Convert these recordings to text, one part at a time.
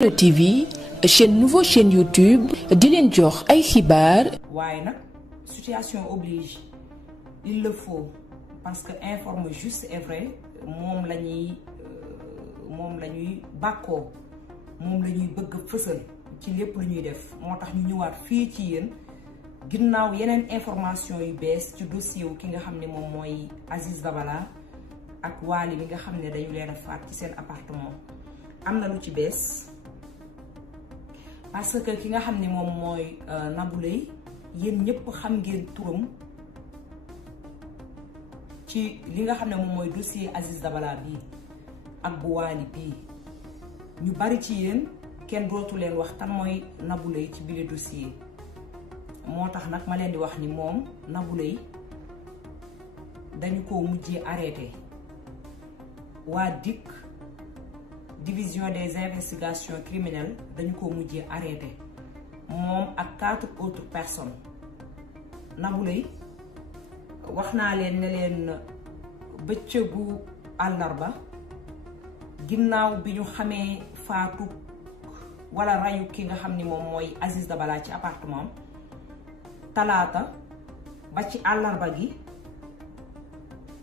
Bello TV nouveau chaîne YouTube di leen jox ay xibaar. waaye nag situation oblige il le faut parce que informe juste et vrai moom la ñuy bàkkoo moom la ñuy bëgg fësal ci lépp lu ñuy def moo tax ñu ñëwaat fii ci yéen ginnaaw yeneen information yu bees ci dossier wu ki nga xam ne moom mooy Aziz Dabala ak Wally mi nga xam ne dañu leen a faat ci seen appartement. am na lu ci bees parce que ki nga xam ne moom mooy Nabou Leye yéen ñëpp xam ngeen turam ci li nga xam ne moom mooy dossier Aziz Dabala bii ak bu Wally bii ñu bari ci yéen kenn dootu leen wax kan mooy Nabou Leye ci bile dossier moo tax nag ma leen di wax ni moom Nabou Leye dañu ko mujjee arrêté waa DIC division des investigations criminelles dañu ko mujjee arrêté moom ak 4 autres personnes. Nabou Leye wax naa leen ne leen bëccëgu àllarba ginnaaw bi ñu xamee faatu wala rayu ki nga xam ni moom mooy Aziz Dabala ci appartement talaata ba ci àllarba gi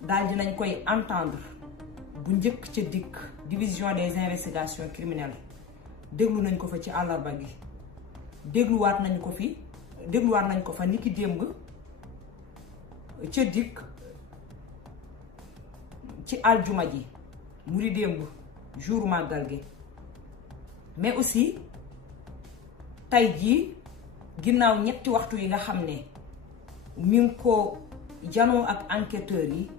daal dinañ koy entendre bu njëkk ca DIC division des investigations criminelles déglu nañ ko fa ci àllarba gi dégluwaat nañ ko fa niki démb ca DIC ci aljuma ji mu di démb jour màggal gi mais aussi tey jii ginnaaw ñetti waxtu yi nga xam ne mi ngi ko janoo ak enquêteurs yi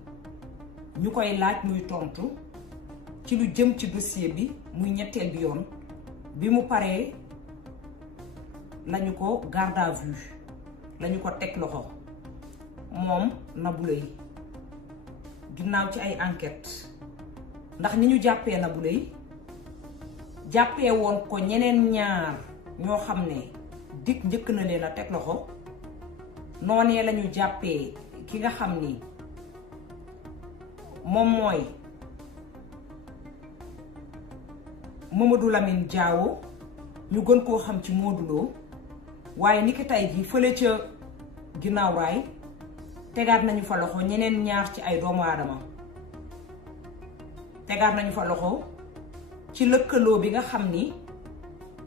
ñu koy laaj muy tontu ci lu jëm ci dossier bi muy ñetteel bi yoon bi mu paree lañu ko garde à vue lañu ko teg loxo moom Nabou Leye ginnaaw ci ay enquête ndax ni ñu jàppee Nabou Leye jàppee woon ko ñeneen ñaar ñoo xam ne DIC njëkk na leen a teg loxo noonee lañu jàppee ki nga xam ni moom mooy Mamadou Lamine Diawo ñu gën koo xam ci Modou Lo waaye niki tey jii fële ca ginnaaw raay tegaat nañu fa loxo ñeneen ñaar ci ay doomu aadama tegaat nañu fa loxo ci lëkkaloo bi nga xam ni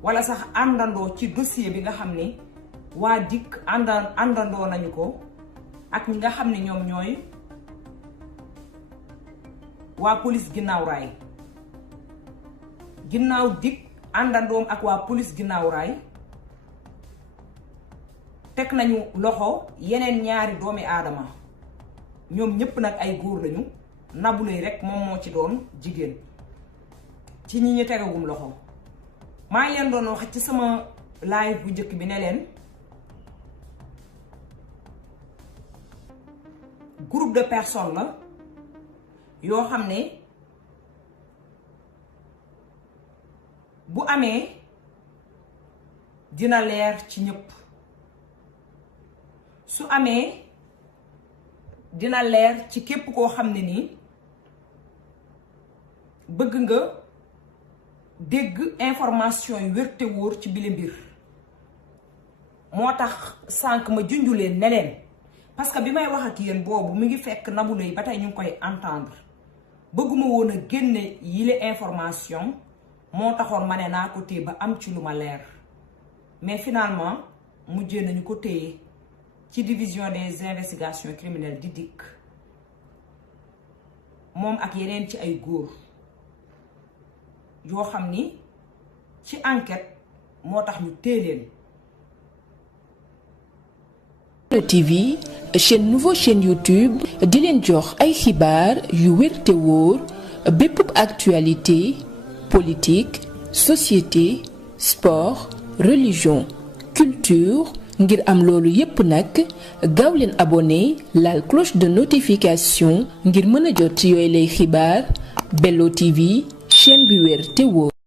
wala sax àndandoo ci dossier bi nga xam ni waa DIC àndandoo nañu ko ak ñi nga xam ne ñoom ñooy waa police ginnaaw raay ginnaaw DIC àndandoom ak waa police ginnaaw raay teg nañu loxo yeneen ñaari doomi aadama ñoom ñëpp nag ay góor lañu Nabou Leye rek moom moo ci doon jigéen ci ñi ñu tegagum loxo maa ngi leen doon wax ci sama live bu njëkk bi ne leen groupe de personnes la yoo xam ne bu amee dina leer ci ñëpp su amee dina leer ci képp koo xam ne nii bëgg nga dégg information yu wér te wóor ci bile mbir moo tax sànq ma junju leen ne leen parce que bi may wax ak yéen boobu mi ngi fekk Nabou Leye ba tey ñu ngi koy entendre bëgguma woon a génne yile information moo taxoon ma ne naa ko téye ba am ci lu ma leer mais finalement mujjee nañu ko téye ci division des investigations criminelles di DIC moom ak yeneen ci ay góor yoo xam ni ci enquête moo tax ñu téye leen. Bello TV nouveau chaîne YouTube di leen jox ay xibaar yu wér te wóor bépp actualité politique société sport religion culture ngir am loolu yépp nag gaaw leen abonné laal cloche de notification ngir mën a jot ci yooyu lay xibaar Bello TV chaîne bi wér te wóor.